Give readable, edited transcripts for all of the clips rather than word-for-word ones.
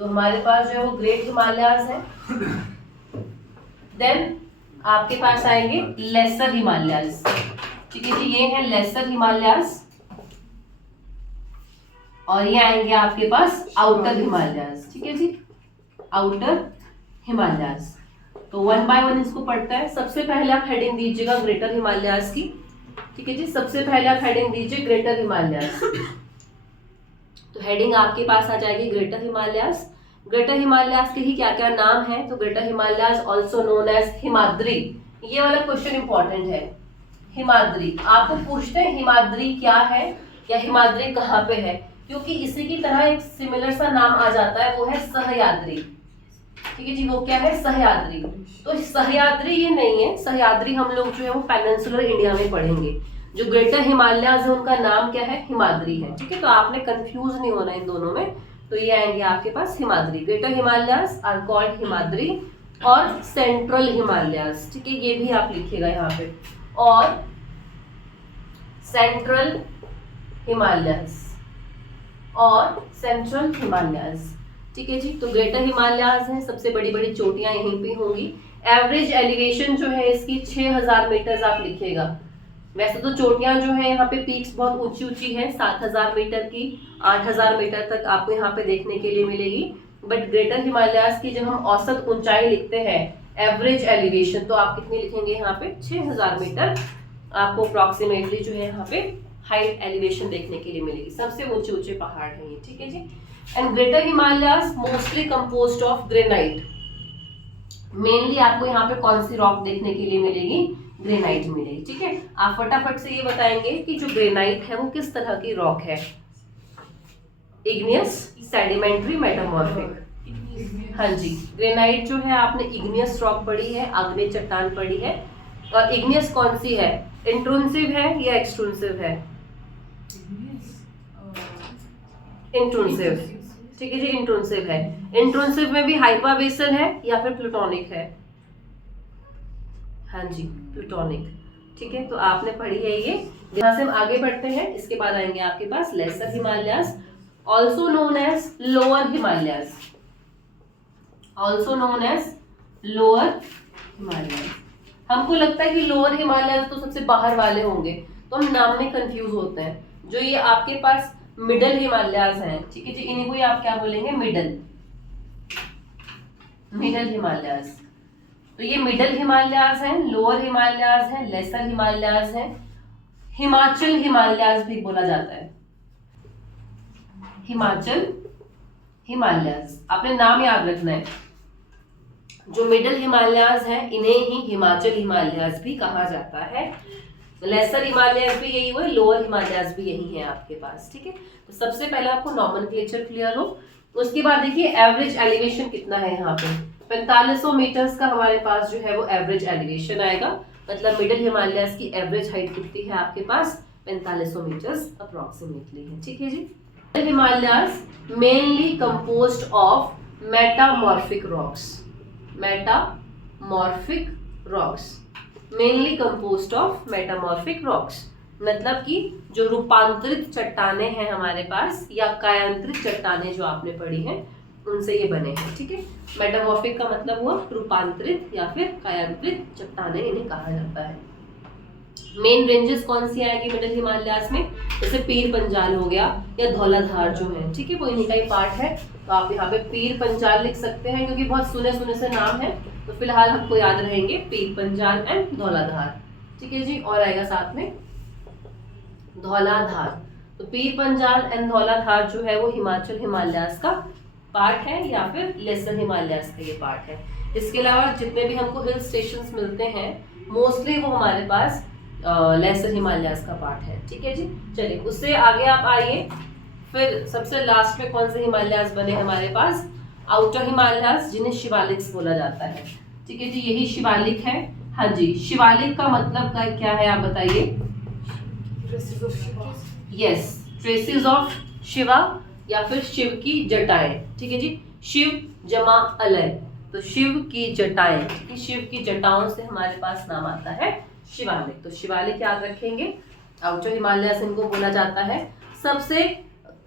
तो हमारे पास जो है वो ग्रेट हिमालयाज है। देन आपके पास आएंगे लेसर हिमालयाज, ठीक है जी, ये है लेसर हिमालयाज। और ये आएंगे आपके पास आउटर हिमालयाज, ठीक है जी, आउटर हिमालयाज। तो 1 बाय 1 इसको पढ़ता है। सबसे पहले आप हेडिंग दीजिएगा ग्रेटर हिमालयाज की, ठीक है जी, सबसे पहले आप हेडिंग दीजिए ग्रेटर हिमालयाज। तो हेडिंग आपके पास आ जाएगी ग्रेटर हिमालयाज। ग्रेटर हिमालयाज के ही क्या क्या नाम है? तो Greater Himalayas also known as Himadri. ये वाला क्वेश्चन इंपॉर्टेंट है, हिमाद्री। आपको पूछते हैं हिमाद्री क्या है या हिमाद्री कहाँ पे है, क्योंकि इसी की तरह एक सिमिलर सा नाम आ जाता है, वो है सह्याद्री, ठीक है जी, वो क्या है? सह्याद्री। तो सह्याद्री ये नहीं है, सह्याद्री हम लोग जो है वो पेनिनसुलर इंडिया में पढ़ेंगे। जो ग्रेटर हिमालयाज है उनका नाम क्या है? हिमाद्री है, ठीक है। तो आपने कंफ्यूज नहीं होना इन दोनों में। तो ये आएंगे आपके पास Himadri. Greater Himalayas are called Himadri और सेंट्रल हिमालयाज, ठीक है, ये भी आप लिखिएगा यहाँ पे, और सेंट्रल हिमालयाज और सेंट्रल हिमालयाज, ठीक है जी। तो ग्रेटर हिमालयाज हैं, सबसे बड़ी बड़ी चोटियां यहीं पे होंगी। एवरेज एलिवेशन जो है इसकी 6000 मीटर आप लिखिएगा। वैसे तो चोटियां जो है यहाँ पे पीक्स बहुत ऊंची ऊंची है, 7000 मीटर की, 8000 मीटर तक आपको यहाँ पे देखने के लिए मिलेगी। बट ग्रेटर हिमालयाज की जब हम औसत ऊंचाई लिखते हैं, एवरेज एलिवेशन, तो आप कितनी लिखेंगे यहाँ पे? 6000 मीटर आपको अप्रोक्सीमेटली जो है यहाँ पे हाइट एलिवेशन देखने के लिए मिलेगी। सबसे ऊंचे ऊंचे पहाड़ हैं ये, ठीक है जी। And greater Himalayas mostly composed of granite. Mainly आपको यहाँ पे कौन सी रॉक देखने के लिए मिलेगी? ग्रेनाइट मिलेगी, ठीक है। आप फटाफट से ये बताएंगे कि जो ग्रेनाइट है वो किस तरह की रॉक है? Igneous, sedimentary, metamorphic. हाँ जी, ग्रेनाइट जो है आपने इग्नियस रॉक पढ़ी है, आग्नेय चट्टान पढ़ी है। और इग्नियस कौन सी है? इंट्रूसिव है या एक्सट्रूसिव है? इंट्रूसिव, ठीक है जी, इंट्रूसिव है। इंट्रूसिव में भी हाइपाबेसल है या फिर प्लूटोनिक है? हाँ जी, प्लूटोनिक, ठीक है। तो आपने पढ़ी है ये। यहाँ से हम आगे बढ़ते हैं, इसके बाद आएंगे आपके पास lesser Himalayas, also known as lower Himalayas, also known as lower Himalayas. हमको लगता है कि लोअर हिमालयाज तो सबसे बाहर वाले होंगे, तो हम नाम में कंफ्यूज होते हैं। जो ये आपके पास मिडल हिमालयाज हैं, ठीक है जी, इन्हीं को आप क्या बोलेंगे? Middle, middle Himalayas. तो ये मिडल हिमालयाज हैं, लोअर हिमालयाज हैं, लेसर हिमालयाज हैं। हिमाचल हिमालयाज भी बोला जाता है, हिमाचल हिमालयाज। आपने नाम याद रखना है। जो मिडल हिमालयाज हैं इन्हें ही हिमाचल हिमालयाज भी कहा जाता है। लेसर हिमालयाज भी यही हुए, लोअर हिमालयाज भी यही है आपके पास, ठीक है। तो सबसे पहले आपको नॉमेनक्लेचर क्लियर हो, उसके बाद देखिए एवरेज एलिवेशन कितना है यहाँ पे? 4500 मीटर्स का हमारे पास जो है वो एवरेज एलिवेशन आएगा। मतलब मिडिल हिमालयाज की एवरेज हाइट कितनी है आपके पास? 4500 मीटर्स अप्रोक्सीमेटली है, ठीक है जी। Himalayas mainly composed of metamorphic rocks, metamorphic rocks, mainly composed of metamorphic rocks. मतलब कि जो रूपांतरित चट्टाने हैं हमारे पास, या कायांतरित चट्टाने जो आपने पढ़ी हैं, उनसे ये बने हैं, ठीक है। मेटामॉर्फिक का मतलब हुआ रूपांतरित या फिर कायांतरित चट्टाने, इन्हें कहा जाता है। मेन रेंजेस कौन सी आएगी मिडिल हिमालयाज में? जैसे पीर पंजाल हो गया या धौलाधार जो है, ठीक है, वो इन्हीं का ही पार्ट है। तो आप यहाँ पे पीर पंजाल लिख सकते हैं, क्योंकि बहुत सुने सुने से नाम है, तो फिलहाल हमको याद रहेंगे पीर पंजाल एंड धौलाधार, ठीक है जी। और आएगा साथ में धौलाधार। तो पीर पंजाल एंड धौलाधार जो है वो हिमाचल हिमालयाज का पार्ट है या फिर लेसर हिमालयाज का ये पार्ट है। इसके अलावा जितने भी हमको हिल स्टेशंस मिलते हैं मोस्टली वो हमारे पास लेसर हिमालयाज का पार्ट है, ठीक है जी। चलिए उससे आगे आप आइए। फिर सबसे लास्ट में कौन से हिमालयाज बने हमारे पास? आउटर हिमालयाज, जिन्हें शिवालिक्स बोला जाता है, ठीक है जी, यही शिवालिक है। हाँ जी, शिवालिक का मतलब का क्या है आप बताइए? यस, ट्रेसेस ऑफ शिवा या फिर शिव की जटाएं, ठीक है जी। शिव जमा अलय, तो शिव की जटाएं, ठीक है, शिव की जटाओं से हमारे पास नाम आता है शिवालिक। तो शिवालिक याद रखेंगे। आउटर हिमालयाज इनको बोला जाता है। सबसे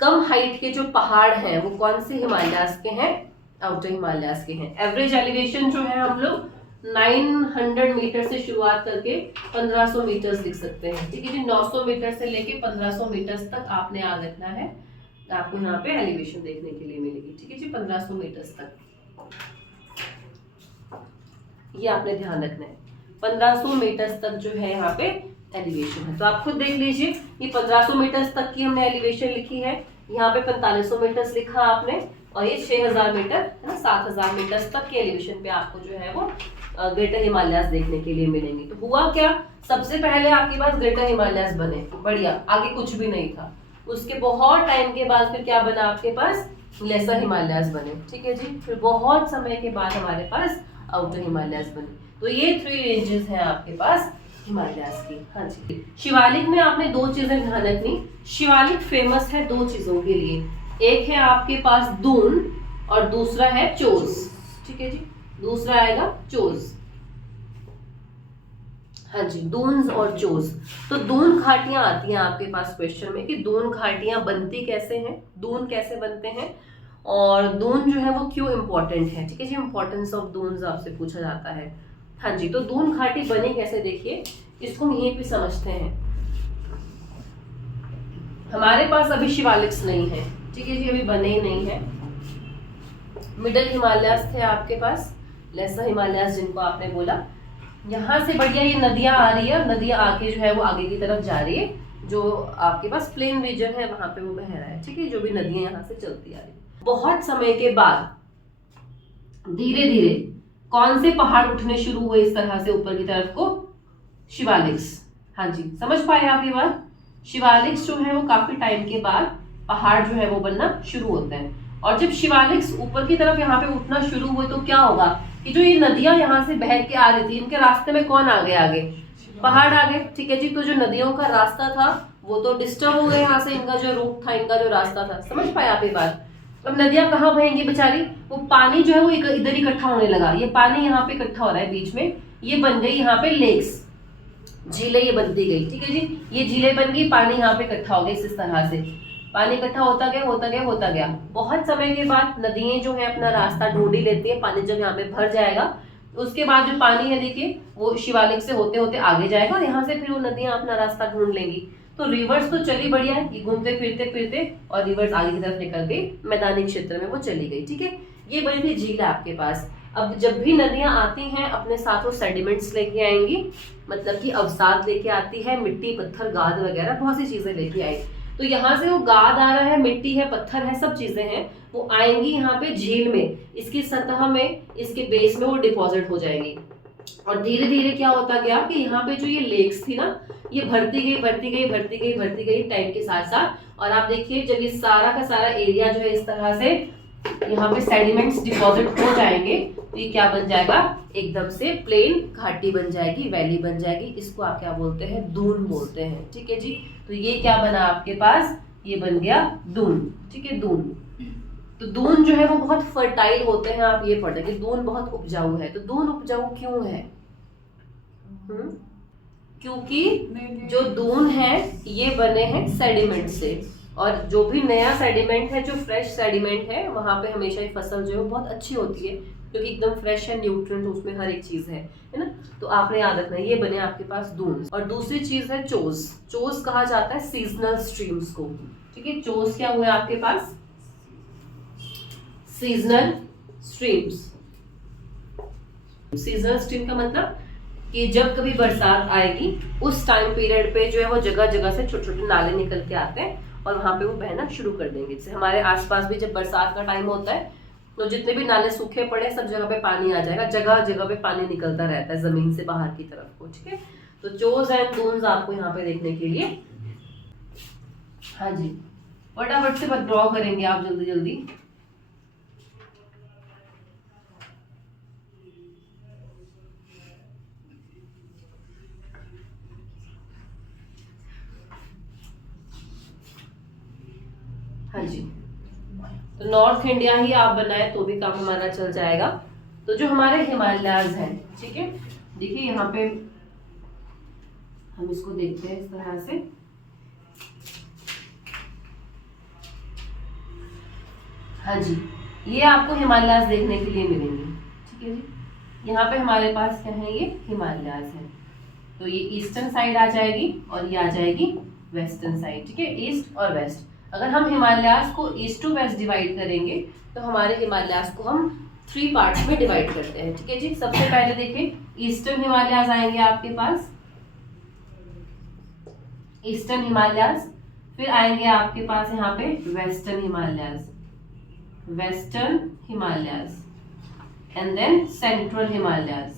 कम हाइट के जो पहाड़ हैं वो कौन से हिमालयास के हैं, आउटर हिमालयास के हैं। एवरेज एलिवेशन जो है हम लोग 900 मीटर से शुरुआत करके 1500 मीटर लिख सकते हैं, ठीक है जी। 900 मीटर से लेके 1500 मीटर तक आपने याद रखना है, आपको यहाँ पे एलिवेशन देखने के लिए मिलेगी, ठीक है जी। 1500 मीटर तक ये आपने ध्यान रखना है, 1500 मीटर तक जो है यहाँ पे एलिवेशन है। तो आप खुद देख लीजिए, ये 1500 मीटर तक की हमने एलिवेशन लिखी है, यहाँ पे 4500 मीटर लिखा आपने, और ये 6000 मीटर है ना, 7000 मीटर तक के एलिवेशन पे आपको जो है वो ग्रेटर हिमालयास देखने के लिए मिलेंगे। तो हुआ क्या, सबसे पहले आपके पास ग्रेटर हिमालयास बने, बढ़िया, आगे कुछ भी नहीं था। उसके बहुत टाइम के बाद फिर क्या बना आपके पास, लेसर हिमालयास बने, ठीक है जी। फिर बहुत समय के बाद हमारे पास आउटर हिमालयास बने। तो ये 3 रेंजेस हैं आपके पास हिमालयास की। हाँ जी, शिवालिक में आपने 2 चीजें ध्यान रखनी। शिवालिक फेमस है 2 चीजों के लिए, एक है आपके पास दून और दूसरा है चोज, ठीक है जी। दूसरा आएगा चोज, हाँ जी, दून्स और चोज। तो दून घाटियां आती हैं आपके पास क्वेश्चन में कि दून घाटियां बनती कैसे हैं, दून कैसे बनते हैं, और दून जो है वो क्यों इंपॉर्टेंट है, ठीक है जी। इंपॉर्टेंस ऑफ दून्स आपसे पूछा जाता है। हाँ जी, तो दून घाटी बनी कैसे, देखिए इसको यहीं पे समझते हैं। हमारे पास अभी शिवालिक्स नहीं है, ठीक है जी, अभी बने ही नहीं है। मिडल हिमालयास थे आपके पास, लेसर हिमालयास जिनको आपने बोला। यहाँ से बढ़िया ये नदियां आ रही है, नदियां आके जो है वो आगे की तरफ जा रही है, जो आपके पास प्लेन रीजन है वहां पे वो बह रहा है, ठीक है। जो भी नदियां यहाँ से चलती आ रही है। बहुत समय के बाद धीरे धीरे कौन से पहाड़ उठने शुरू हुए इस तरह से ऊपर की तरफ को, शिवालिक्स। हाँ जी, समझ पाए आप ये बात। शिवालिक्स जो है वो काफी टाइम के बाद पहाड़ जो है वो बनना शुरू होते हैं, और जब शिवालिक्स ऊपर की तरफ यहाँ पे उठना शुरू हुए तो क्या होगा कि जो ये नदियां यहाँ से बह के आ रही थी, इनके रास्ते में कौन आ गए, आगे पहाड़ आ गए, ठीक है जी। तो जो नदियों का रास्ता था वो तो डिस्टर्ब हो गया, यहाँ से इनका जो रूट था, इनका जो रास्ता था, समझ पाए आप ये बात। अब नदियां कहाँ बहेंगी बेचारी, वो पानी जो है वो इधर इकट्ठा होने लगा, ये पानी यहाँ पे इकट्ठा हो रहा है बीच में, ये बन गई यहाँ पे लेक्स, झीलें ये बनती गई, ठीक है जी। ये झीलें बन गई, पानी यहाँ पे इकट्ठा हो गया, इस तरह से पानी इकट्ठा होता गया होता गया होता गया। बहुत समय के बाद नदियां जो है अपना रास्ता ढूंढ ही लेती है, पानी जब यहाँ पे भर जाएगा उसके बाद जो पानी है देखिए वो शिवालिक से होते होते आगे जाएगा, और यहाँ से फिर वो नदियां अपना रास्ता ढूंढ लेंगी। तो रिवर्स तो चली बढ़िया है, ये घूमते फिरते फिरते और रिवर्स आगे की तरफ निकल गई, मैदानी क्षेत्र में वो चली गई, ठीक है। ये बड़ी थी झील आपके पास। अब जब भी नदियां आती हैं अपने साथ वो सेडिमेंट्स लेके आएंगी, मतलब कि अवसाद लेके आती है, मिट्टी पत्थर गाद वगैरह बहुत सी चीजें लेके आई। तो यहाँ से वो गाद आ रहा है, मिट्टी है, पत्थर है, सब चीजें हैं, वो आएंगी यहाँ पे झील में, इसकी सतह में, इसके बेस में वो डिपॉजिट हो जाएगी। और धीरे धीरे क्या होता गया कि यहाँ पे जो ये लेक्स थी ना, ये भरती गई भरती गई भरती गई भरती गई टाइम के साथ साथ। और आप देखिए जब ये सारा का सारा एरिया जो है इस तरह से यहाँ पे सेडिमेंट्स डिपॉजिट हो जाएंगे तो ये क्या बन जाएगा, एकदम से प्लेन घाटी बन जाएगी, वैली बन जाएगी। इसको आप क्या बोलते हैं, दून बोलते हैं, ठीक है जी। तो ये क्या बना आपके पास, ये बन गया दून, ठीक है, दून। तो दून जो है वो बहुत फर्टाइल होते हैं, आप ये पढ़ कि दून बहुत उपजाऊ है। तो दून उपजाऊ क्यों है, क्योंकि जो दून है ये बने हैं सेडिमेंट से, और जो भी नया सेडिमेंट है, जो फ्रेश सेडिमेंट है, वहां पे हमेशा ही फसल जो है बहुत अच्छी होती है, क्योंकि एकदम फ्रेश है, न्यूट्रिएंट उसमें हर एक चीज है ना। तो आपने याद रखना है, ये बने आपके पास दून। और दूसरी चीज है चोज। चोज कहा जाता है सीजनल स्ट्रीम्स को, ठीक है। चोज क्या हुआ आपके पास, सीजनल स्ट्रीम्स। सीजनल स्ट्रीम का मतलब कि जब कभी बरसात आएगी उस टाइम पीरियड पे जो है वो जगह जगह से छोटे छोटे नाले निकल के आते हैं और वहां पे वो बहना शुरू कर देंगे। जैसे हमारे आसपास भी जब बरसात का टाइम होता है तो जितने भी नाले सूखे पड़े सब जगह पे पानी आ जाएगा, जगह जगह पे पानी निकलता रहता है जमीन से बाहर की तरफ को, ठीक है। तो चोज एंड दून्स आपको यहाँ पे देखने के लिए, हाँ जी, फटाफट से ड्रॉ करेंगे आप जल्दी जल्दी। हाँ जी, तो नॉर्थ इंडिया ही आप बनाए तो भी काम हमारा चल जाएगा। तो जो हमारे हिमालयाज हैं, ठीक है, देखिए यहाँ पे हम इसको देखते हैं इस तरह से। हाँ जी, ये आपको हिमालयाज देखने के लिए मिलेंगे। ठीक है जी, यहाँ पे हमारे पास क्या है, ये हिमालयाज है। तो ये ईस्टर्न साइड आ जाएगी और ये आ जाएगी वेस्टर्न साइड। ठीक है, ईस्ट और वेस्ट। अगर हम हिमालयाज को ईस्ट टू वेस्ट डिवाइड करेंगे तो हमारे हिमालयाज को हम 3 पार्ट्स में डिवाइड करते हैं। ठीक है जी, सबसे पहले देखिए ईस्टर्न हिमालयाज आएंगे आपके पास, ईस्टर्न हिमालयाज। फिर आएंगे आपके पास यहाँ पे Western Himalayas, western Himalayas, and then Central Himalayas,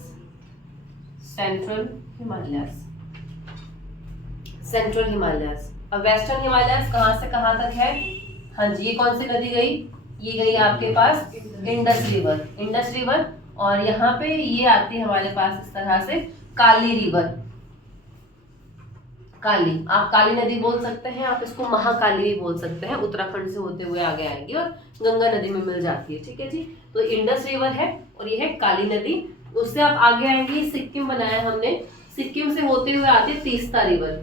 central Himalayas, central Himalayas. अब वेस्टर्न हिमालयाज कहाँ से कहाँ तक है? हाँ जी, ये कौन सी नदी गई? ये गई आपके पास इंडस रिवर, इंडस रिवर। और यहाँ पे ये आती है हमारे पास इस तरह से काली रिवर, काली, आप काली नदी बोल सकते हैं, आप इसको महाकाली भी बोल सकते हैं। उत्तराखंड से होते हुए आगे आएंगी और गंगा नदी में मिल जाती है। ठीक है जी, तो इंडस रिवर है और ये है काली नदी। उससे आप आगे आएंगे, सिक्किम बनाया हमने, सिक्किम से होते हुए आती है तीस्ता रिवर।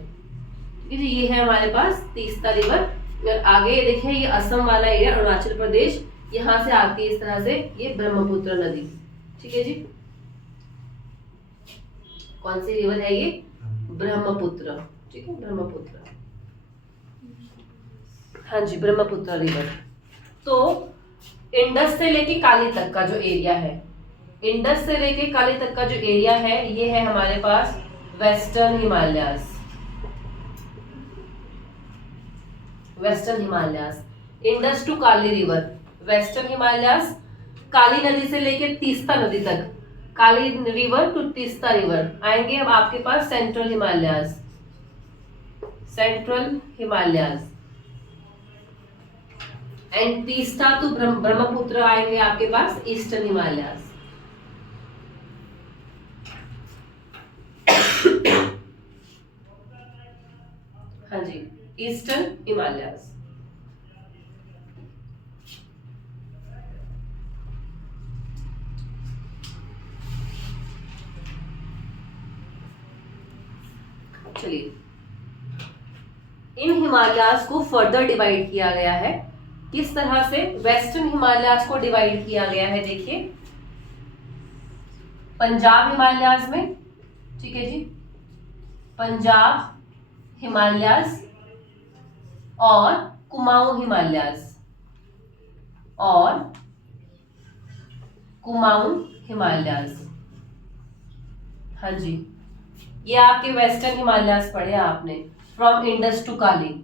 ठीक है जी, ये है हमारे पास तीस्ता रिवर। और आगे देखिए ये असम वाला एरिया, अरुणाचल प्रदेश, यहाँ से आती है इस तरह से ये ब्रह्मपुत्र नदी। ठीक है जी, कौन सी रिवर है ये? ब्रह्मपुत्र। ठीक है, ब्रह्मपुत्र, हाँ जी, ब्रह्मपुत्र रिवर। तो इंडस से लेके काली तक का जो एरिया है, इंडस से लेके काली तक का जो एरिया है, ये है हमारे पास western Himalayas, western Himalayas. Indus to Kali river, western Himalayas, Kali नदी से लेके तीस्ता नदी तक, Kali river to Teesta river आएंगे। अब आपके पास central Himalayas, central Himalayas, and Teesta to Brahmaputra आएंगे आपके पास ईस्टर्न हिमालयाज। हाँ जी, ईस्टर्न हिमालयाज। चलिए, इन हिमालयाज को फर्दर डिवाइड किया गया है। किस तरह से? वेस्टर्न हिमालयाज को डिवाइड किया गया है, देखिए पंजाब हिमालयाज में। ठीक है जी, पंजाब हिमालयाज और कुमाऊं हिमालयाज, और कुमाऊं हिमालयाज। हाँ जी, ये आपके वेस्टर्न हिमालयाज पढ़े आपने, फ्रॉम इंडस टू काली।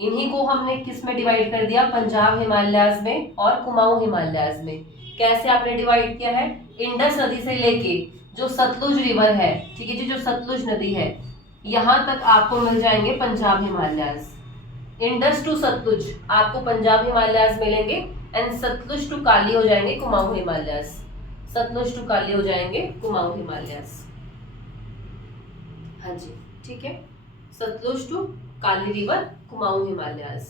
इन्हीं को हमने किस में डिवाइड कर दिया? पंजाब हिमालयाज में और कुमाऊं हिमालयाज में। कैसे आपने डिवाइड किया है? इंडस नदी से लेके जो सतलुज रिवर है, ठीक है जी, जो सतलुज नदी है, यहां तक आपको मिल जाएंगे पंजाब हिमालयाज। इंडस टू सतलुज आपको पंजाब हिमालयाज मिलेंगे, एंड सतलुज टू काली हो जाएंगे कुमाऊं हिमालयाज, सतलुज टू काली हो जाएंगे कुमाऊं हिमालयाज। हाँ जी, ठीक है, सतलुज टू काली रिवर, कुमाऊं हिमालयाज।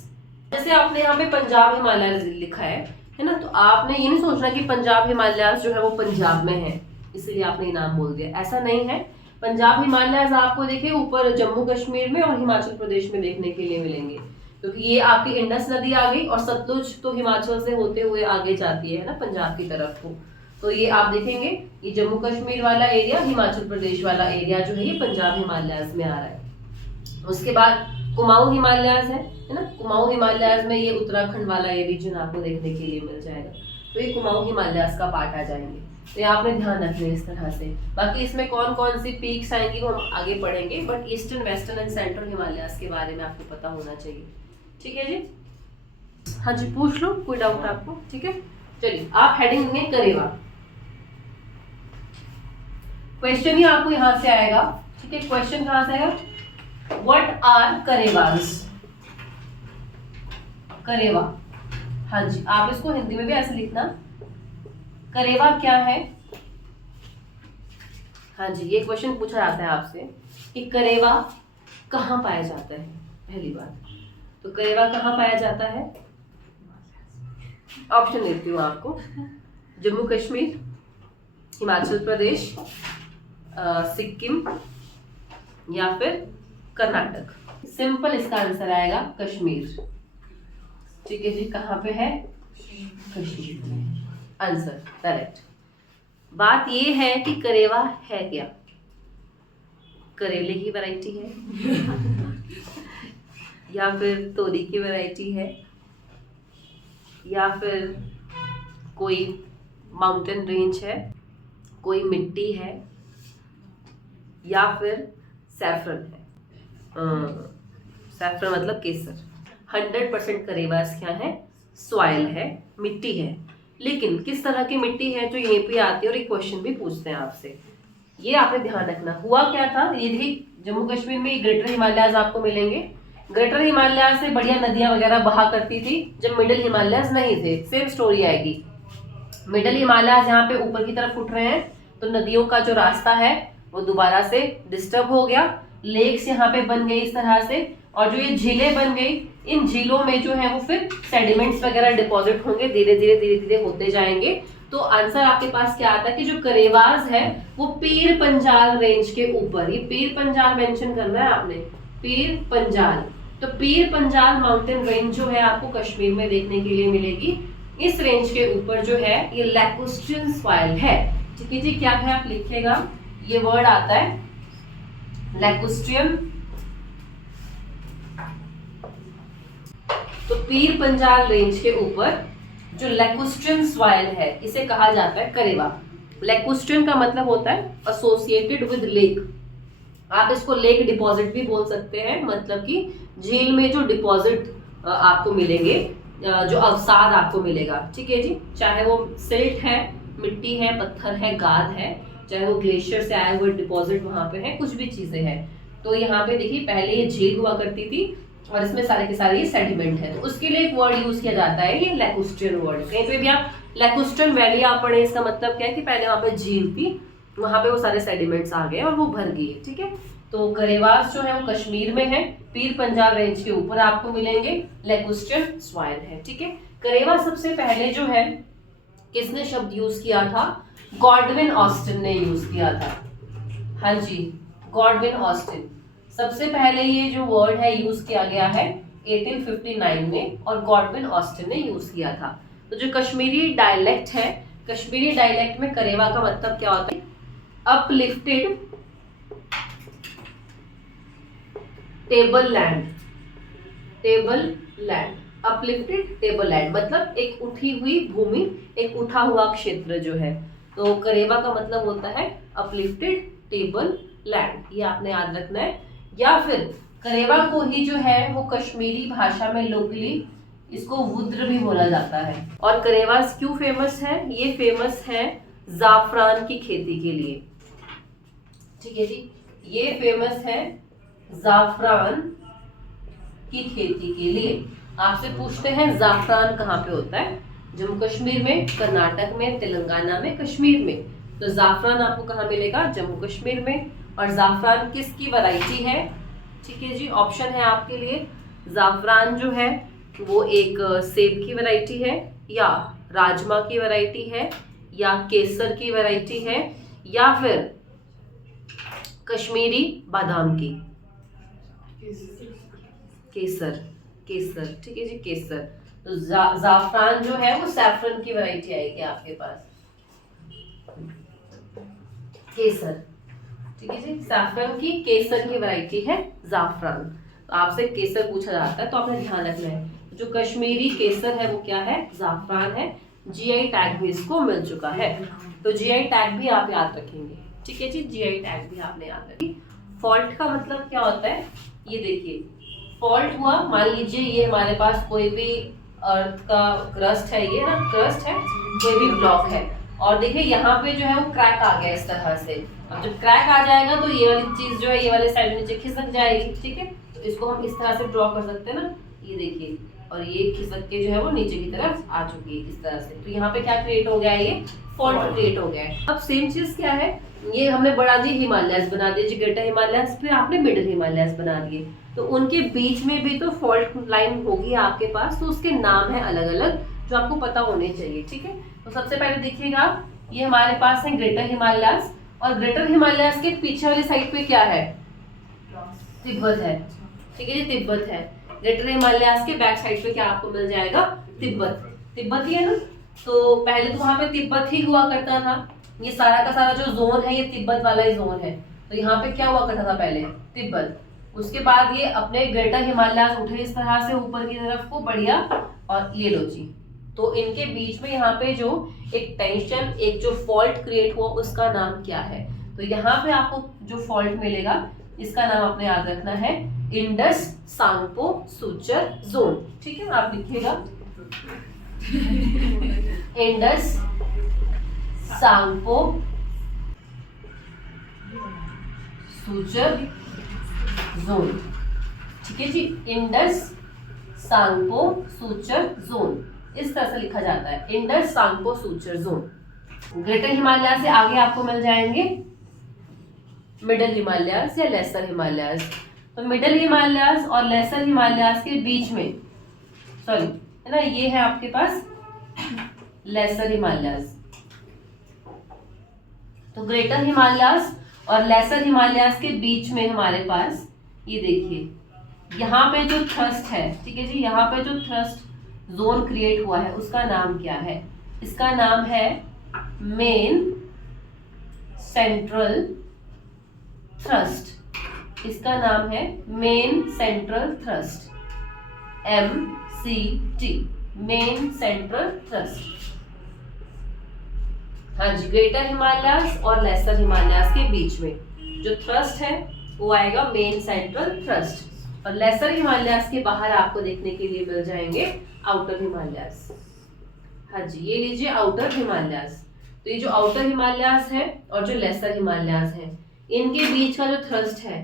जैसे आपने यहाँ पे पंजाब हिमालयाज लिखा है ना, तो आपने ये नहीं सोचना कि पंजाब हिमालयाज जो है वो पंजाब में है इसलिए आपने ये नाम बोल दिया, ऐसा नहीं है। पंजाब हिमालयाज आपको देखिए ऊपर जम्मू कश्मीर में और हिमाचल प्रदेश में देखने के लिए मिलेंगे, क्योंकि ये आपकी इंडस नदी आ गई और सतलुज तो हिमाचल से होते हुए आगे जाती है ना पंजाब की तरफ को। तो ये आप देखेंगे ये जम्मू कश्मीर वाला एरिया, हिमाचल प्रदेश वाला एरिया जो है ये पंजाब हिमालयाज में आ रहा है। उसके बाद कुमाऊं हिमालयाज है ना, कुमाऊं हिमालयाज में ये उत्तराखंड वाला ये रीजन आपको देखने के लिए मिल जाएगा, तो ये कुमाऊं हिमालयाज का पार्ट आ जाएंगे। तो ये आपने ध्यान रखना है इस तरह से। बाकी इसमें कौन कौन सी पीक्स आएंगी वो हम आगे पढ़ेंगे, but eastern, western and central Himalayas के बारे में आपको पता होना चाहिए। ठीक है जी, हाँ जी, पूछ लो कोई डाउट आपको। ठीक है, चलिए आप हेडिंग देंगे करेवा, क्वेश्चन ही आपको यहां से आएगा। ठीक है, क्वेश्चन कहां से आएगा? What are karewas, karewa. हाँ जी, आप इसको हिंदी में भी ऐसे लिखना, करेवा क्या है। हाँ जी, ये क्वेश्चन पूछा जाता है आपसे कि करेवा कहाँ पाया जाता है। पहली बात तो करेवा कहाँ पाया जाता है? ऑप्शन देती हूँ आपको, जम्मू कश्मीर, हिमाचल प्रदेश, सिक्किम या फिर कर्नाटक। सिंपल इसका आंसर आएगा कश्मीर। ठीक है जी, कहाँ पे है? कश्मीर में। Answer correct. बात ये है कि करेवा है क्या? करेले की वैरायटी है या फिर तोरी की वैरायटी है या फिर कोई माउंटेन रेंज है, कोई मिट्टी है या फिर सैफरन है। सैफरन मतलब केसर। 100% करेवास क्या है? सॉइल है, मिट्टी है। लेकिन किस तरह की मिट्टी है जो यहीं पे आती है और एक क्वेश्चन भी पूछते हैं आपसे, ये आपने ध्यान रखना। हुआ क्या था, ये देखिए जम्मू कश्मीर में ग्रेटर हिमालयाज आपको मिलेंगे। ग्रेटर हिमालयाज से बढ़िया नदियां वगैरह बहा करती थी जब मिडिल हिमालयाज नहीं थे। सेम स्टोरी आएगी। मिडिल हिमालयाज यहाँ पे ऊपर की तरफ उठ रहे हैं तो नदियों का जो रास्ता है वो दोबारा से डिस्टर्ब हो गया। लेक्स यहाँ पे बन गई इस तरह से, और जो ये झीलें बन गई, इन झीलों में जो है वो फिर सेडिमेंट्स वगैरह डिपॉजिट होंगे, धीरे धीरे होते जाएंगे। तो आंसर आपके पास क्या आता है कि जो करेवास है वो पीर पंजाल रेंज के ऊपर, ये पीर पंजाल मेंशन करना है आपने, पीर पंजाल। तो पीर पंजाल माउंटेन रेंज जो है आपको कश्मीर में देखने के लिए मिलेगी। इस रेंज के ऊपर जो है ये लैकुस्ट्रियन सॉइल है। ठीक है जी, क्या है आप लिखिएगा, ये वर्ड आता है लैकुस्ट्रियन। तो पीर पंजाल रेंज के ऊपर जो लैकुस्ट्रियन सॉइल है इसे कहा जाता है करेवा। लैकुस्ट्रियन का मतलब होता है एसोसिएटेड विद लेक। आप इसको लेक डिपॉजिट भी बोल सकते हैं, मतलब कि झील में जो डिपॉजिट आपको मिलेंगे, जो अवसाद आपको मिलेगा। ठीक है जी, चाहे वो सिल्ट है, मिट्टी है, पत्थर है, गाद है, चाहे वो ग्लेशियर से आए हुए डिपॉजिट वहां पे है, कुछ भी चीजें हैं। तो यहाँ पे देखिए पहले ये झील हुआ करती थी और इसमें सारे के सारे ये सेडिमेंट है। तो उसके लिए एक वर्ड यूज किया जाता है, ये लैकुस्ट्रियन वर्ड। कहीं पे भी आप लैकुस्ट्रियन वैली आप पढ़े, इसका मतलब क्या है कि पहले वहां पे झील थी, वहां पे वो सारे सेडिमेंट्स आ गए और वो भर गई। ठीक है, तो करेवास जो है वो कश्मीर में है, पीर पंजाल रेंज के ऊपर आपको मिलेंगे, लैकुस्ट्रियन सॉइल है। ठीक है, करेवा सबसे पहले जो है किसने शब्द यूज किया था? गॉडविन ऑस्टिन ने यूज किया था। हाँ जी, गॉडविन ऑस्टिन। सबसे पहले ये जो वर्ड है यूज किया गया है 1859 में, और गॉडविन ऑस्टिन ने यूज किया था। तो जो कश्मीरी डायलेक्ट है, कश्मीरी डायलेक्ट में करेवा का मतलब क्या होता है? Uplifted table land. Table land, uplifted table land मतलब एक उठी हुई भूमि, एक उठा हुआ क्षेत्र जो है। तो करेवा का मतलब होता है अपलिफ्टेड टेबल लैंड, ये आपने याद रखना है। या फिर करेवा को ही जो है वो कश्मीरी भाषा में लोकली इसको वुद्र भी बोला जाता है। और करेवास क्यों फेमस है? ये फेमस है जाफरान की खेती के लिए। ठीक है जी, ये फेमस है जाफरान की खेती के लिए। आपसे पूछते हैं जाफरान कहाँ पे होता है? जम्मू कश्मीर में, कर्नाटक में, तेलंगाना में, कश्मीर में। तो जाफरान आपको कहाँ मिलेगा? जम्मू कश्मीर में। और जाफरान किसकी वैरायटी है? ठीक है जी, ऑप्शन है आपके लिए, जाफरान जो है वो एक सेब की वैरायटी है, या राजमा की वैरायटी है, या केसर की वैरायटी है, या फिर कश्मीरी बादाम की। केसर, केसर। ठीक है जी, केसर। तो जाफरान जो है वो सैफरन की वैरायटी आएगी आपके पास, केसर। ठीक है जी, सैफरन की केसर की वैरायटी है जाफरान। तो आपसे केसर पूछा जाता है तो आपने ध्यान रखना है जो कश्मीरी केसर है वो क्या है? जाफरान है। जीआई टैग भी इसको मिल चुका है, तो जीआई टैग भी आप याद रखेंगे। ठीक है जी, जीआई टैग भी आपने याद रखी। फॉल्ट का मतलब क्या होता है? ये देखिए, फॉल्ट हुआ, मान लीजिए ये हमारे पास कोई भी अर्थ का क्रस्ट है, ये ना क्रस्ट है, कोई भी ब्लॉक है, और देखिए यहाँ पे जो है वो क्रैक आ गया इस तरह से। अब जब क्रैक आ जाएगा तो ये वाली चीज जो है ये वाले साइड नीचे खिसक जाएगी। ठीक है, तो इसको हम इस तरह से ड्रॉ कर सकते हैं ना, ये देखिए, और ये खिसक के जो है वो नीचे की तरफ आ चुकी है इस तरह से। तो यहाँ पे क्या क्रिएट हो गया है? ये फॉल्ट क्रिएट हो गया है। अब सेम चीज क्या है, ये हमने बढ़ा दी, हिमालयस बना दिए, ग्रेटर हिमालयस, फिर आपने मिडिल हिमालयस बना दिए, तो उनके बीच में भी तो फॉल्ट लाइन होगी आपके पास, तो उसके नाम है अलग अलग जो आपको पता होने चाहिए। ठीक है, तो सबसे पहले देखिएगा, ये हमारे पास है ग्रेटर हिमालयस, और ग्रेटर हिमालयस के पीछे वाली साइड पे क्या है? तिब्बत है। ठीक है जी, तिब्बत है। ग्रेटर हिमालयस के बैक साइड पे क्या आपको मिल जाएगा? तिब्बत। तिब्बत ही है ना, तो पहले तो वहां पे तिब्बत ही हुआ करता था, ये सारा का सारा जो जोन है ये तिब्बत वाला ही जोन है। तो यहाँ पे क्या हुआ करता था पहले, तिब्बत। उसके बाद ये अपने ग्रेटर हिमालयाज उठे इस तरह से ऊपर की तरफ को बढ़िया, और ये लो जी, तो इनके बीच में यहाँ पे जो एक टेंशन, एक जो फॉल्ट क्रिएट हुआ उसका नाम क्या है। तो यहाँ पे आपको जो फॉल्ट मिलेगा इसका नाम आपने याद रखना है इंडस सांगपो सूचर जोन। ठीक है, आप लिखिएगा इंडस सांगपो सूचर जोन। ठीक है जी, इंडस सांगपो सूचर जोन इस तरह से लिखा जाता है, Indus Tsangpo suture zone. Greater Himalaya से आगे आपको मिल जाएंगे मिडल हिमालयाज या लेसर हिमालयाज। तो मिडल हिमालयाज और लेसर हिमालयाज के बीच में, सॉरी है ना, ये है आपके पास लेसर हिमालयाज। तो ग्रेटर हिमालयाज और लेसर हिमालयाज के बीच में हमारे पास ये देखिए यहाँ पे जो थ्रस्ट है, ठीक है जी, यहाँ पे जो थ्रस्ट जोन क्रिएट हुआ है उसका नाम क्या है, इसका नाम है मेन सेंट्रल थ्रस्ट। इसका नाम है main central thrust, MCT, main central thrust. हाँ जी, ग्रेटर हिमालयाज और लेसर हिमालयाज के बीच में जो थ्रस्ट है वो आएगा मेन सेंट्रल थ्रस्ट, और लेसर हिमालयाज के बाहर आपको देखने के लिए मिल जाएंगे आउटर हिमालयाज। हाँ जी, ये लीजिए आउटर हिमालयाज। तो ये जो आउटर हिमालयाज है और जो लेसर हिमालयाज है इनके बीच का जो थ्रस्ट है,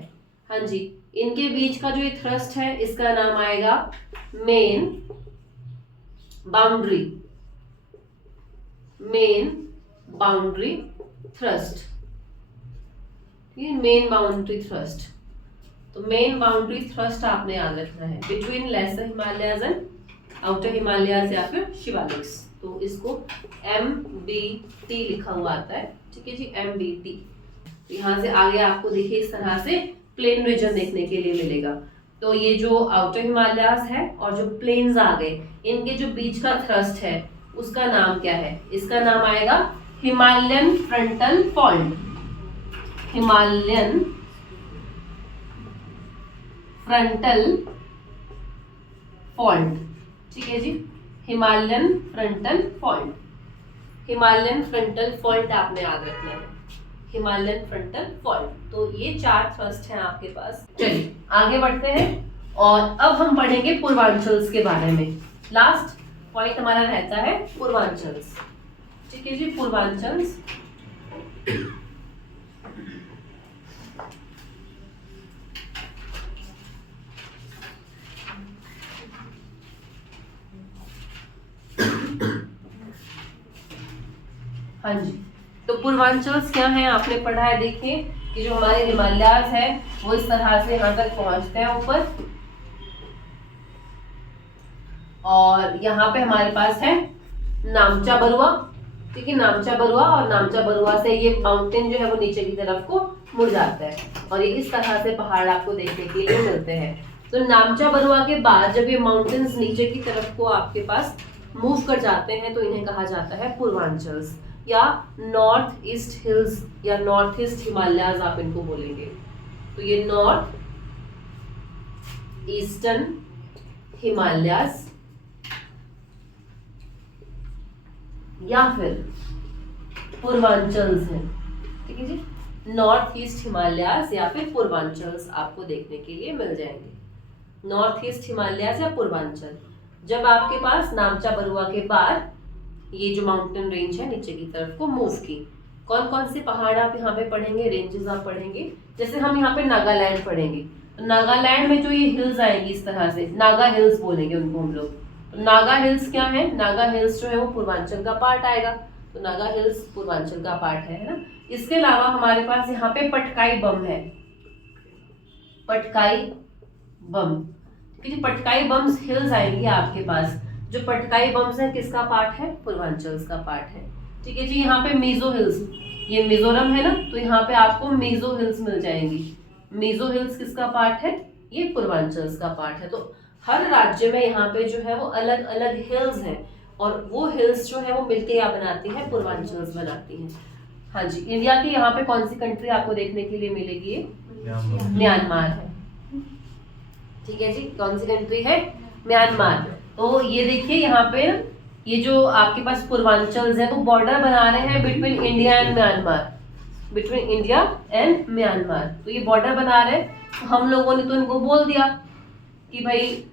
हाँ जी, इनके बीच का जो ये थ्रस्ट है इसका नाम आएगा main boundary, main boundary thrust. ये मेन बाउंड्री थ्रस्ट। तो मेन बाउंड्री थ्रस्ट आपने याद रखना है between lesser Himalayas and outer Himalayas या फिर शिवालिक्स। तो इसको MBT लिखा हुआ आता है, ठीक है जी, MBT। तो यहाँ से आगे आपको देखिए इस तरह से प्लेन रीजन देखने के लिए मिलेगा। तो ये जो आउटर हिमालयाज है और जो प्लेन्स आ गए इनके जो बीच का थ्रस्ट है उसका नाम क्या है, इसका नाम आएगा Himalayan frontal fault, Himalayan frontal fault. ठीक है जी, Himalayan frontal fault, Himalayan frontal fault आपने याद रखना है, हिमालयन फ्रंटल फॉल्ट। तो ये 4 थ्रस्ट हैं आपके पास। चलिए आगे बढ़ते हैं और अब हम पढ़ेंगे पूर्वांचल्स के बारे में। लास्ट पॉइंट हमारा रहता है पूर्वांचल्स। ठीक है जी, पूर्वांचल्स। हाँ जी, तो पूर्वांचल्स क्या है आपने पढ़ा है, देखिए कि जो हमारे हिमालयाज है वो इस तरह से यहाँ तक पहुंचते हैं ऊपर, और यहाँ पे हमारे पास है नामचा बरुआ। ठीक है, नामचा बरुआ, और नामचा बरुआ से ये माउंटेन जो है वो नीचे की तरफ को मुड़ जाता है, और ये इस तरह से पहाड़ आपको देखने के लिए मिलते हैं। तो नामचा बरुआ के बाद जब ये माउंटेन्स नीचे की तरफ को आपके पास मूव कर जाते हैं तो इन्हें कहा जाता है पूर्वांचल्स या नॉर्थ ईस्ट हिल्स या नॉर्थ ईस्ट हिमालयाज आप इनको बोलेंगे। तो ये नॉर्थ ईस्टर्न हिमालयाज या फिर पूर्वांचल्स हैं। ठीक है जी, नॉर्थ ईस्ट हिमालयाज या फिर पूर्वांचल्स आपको देखने के लिए मिल जाएंगे। नॉर्थ ईस्ट हिमालयाज या पूर्वांचल, जब आपके पास नामचा बरुआ के बाद ये जो माउंटेन रेंज है नीचे की तरफ को मूव की। कौन कौन से पहाड़ आप यहाँ पे पढ़ेंगे, रेंजेस आप पढ़ेंगे, जैसे हम यहाँ पे नागालैंड पढ़ेंगे, तो नागालैंड में जो ये हिल्स आएंगी इस तरह से नागा हिल्स बोलेंगे उनको हम लोग। तो नागा हिल्स क्या है, नागा हिल्स जो है वो पूर्वांचल का पार्ट आएगा, तो नागा हिल्स पूर्वांचल का पार्ट है ना। इसके अलावा हमारे पास यहाँ पे पटकाई बम है, पटकाई बम। ठीक है, पटकाई बम्स हिल्स आएंगी आपके पास। जो पटकाई बम्स है किसका पार्ट है, पूर्वांचल्स का पार्ट है। ठीक है जी, यहाँ पे मीजो हिल्स, ये मिजोरम है ना, तो यहाँ पे आपको मीजो हिल्स मिल जाएंगी। मीजो हिल्स किसका पार्ट है, ये पूर्वांचल्स का पार्ट है। तो हर राज्य में यहाँ पे जो है वो अलग अलग हिल्स हैं, और वो हिल्स जो है वो मिलके क्या बनाती है, पूर्वांचल्स बनाती हैं। हाँ जी, इंडिया की यहाँ पे कौन सी कंट्री आपको देखने के लिए मिलेगी? म्यांमार है। ठीक है जी, कौन सी कंट्री है? म्यांमार। तो ये देखिए यहाँ पे ये जो आपके पास पूर्वांचल्स है वो बॉर्डर बना रहे हैं between India and Myanmar, between India and Myanmar. तो ये बॉर्डर बना रहे हैं, तो हम लोगों ने तो इनको बोल दिया कि भाई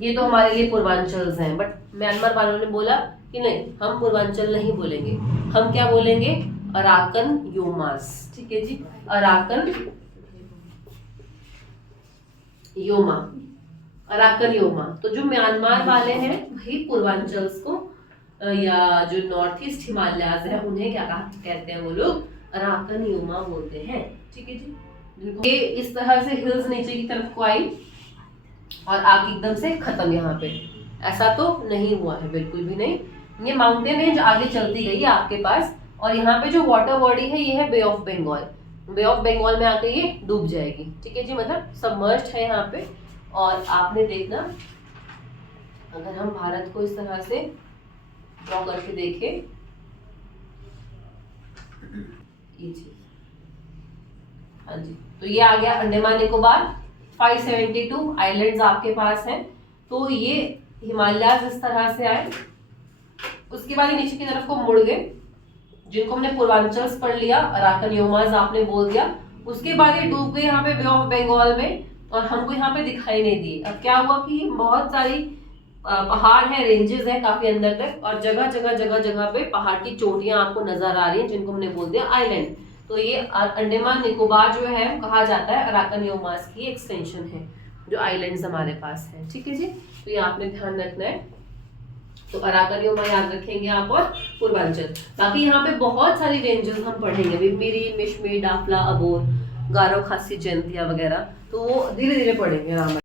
ये तो हमारे लिए पूर्वांचल्स हैं, बट म्यांमार वालों ने बोला कि नहीं, हम पूर्वांचल नहीं बोलेंगे, हम क्या बोलेंगे? अराकन योमास। ठीक है जी, अराकन योमा, अराकन योमा। तो जो म्यांमार वाले हैं वही पूर्वांचल्स को या जो नॉर्थ ईस्ट हिमालयाज है उन्हें क्या कहते हैं वो लोग? अराकन योमा बोलते हैं। ठीक है जी, ये इस तरह से हिल्स नीचे की तरफ को आई और आगे एकदम से खत्म यहाँ पे, ऐसा तो नहीं हुआ है, बिल्कुल भी नहीं। ये माउंटेन रेंज आगे चलती गई आपके पास, और यहाँ पे जो वाटर बॉडी है ये है bay of Bengal. Bay of Bengal में आके ये डूब जाएगी। ठीक है जी, मतलब सबमर्ज्ड है यहाँ पे। और आपने देखना, अगर हम भारत को इस तरह से ड्रॉ करके देखें, ये चीज, हाँ जी, तो ये आ गया अंडमान निकोबार। 572 आइलैंड्स आपके पास हैं। तो ये हिमालयाज इस तरह से आए, उसके बाद नीचे की तरफ को मुड़ गए, जिनको हमने पूर्वांचल्स पढ़ लिया, अराकन योमाज आपने बोल दिया। उसके बाद ये डूब गए यहाँ पे बे ऑफ बंगाल में, और हमको यहाँ पे दिखाई नहीं दिए। अब क्या हुआ कि बहुत सारी पहाड़ है, रेंजेस है काफी अंदर तक, और जगह जगह पे पहाड़ की चोटियां आपको नजर आ रही हैं, जिनको हमने बोल दिया आइलैंड। तो ये अंडमान निकोबार जो है कहा जाता है अराकन योमास की एक्सटेंशन है, जो आइलैंड्स हमारे पास है। ठीक है जी, तो ये आपने ध्यान रखना है। तो अराकन योमा याद रखेंगे आप, और पूर्वांचल। बाकी यहाँ पे बहुत सारी रेंजेस हम पढ़ेंगे, मिरी, मिश्मी, डाफला, अबोर, गारो, खासी, जयंतिया वगैरह, तो वो धीरे धीरे पढ़ेंगे।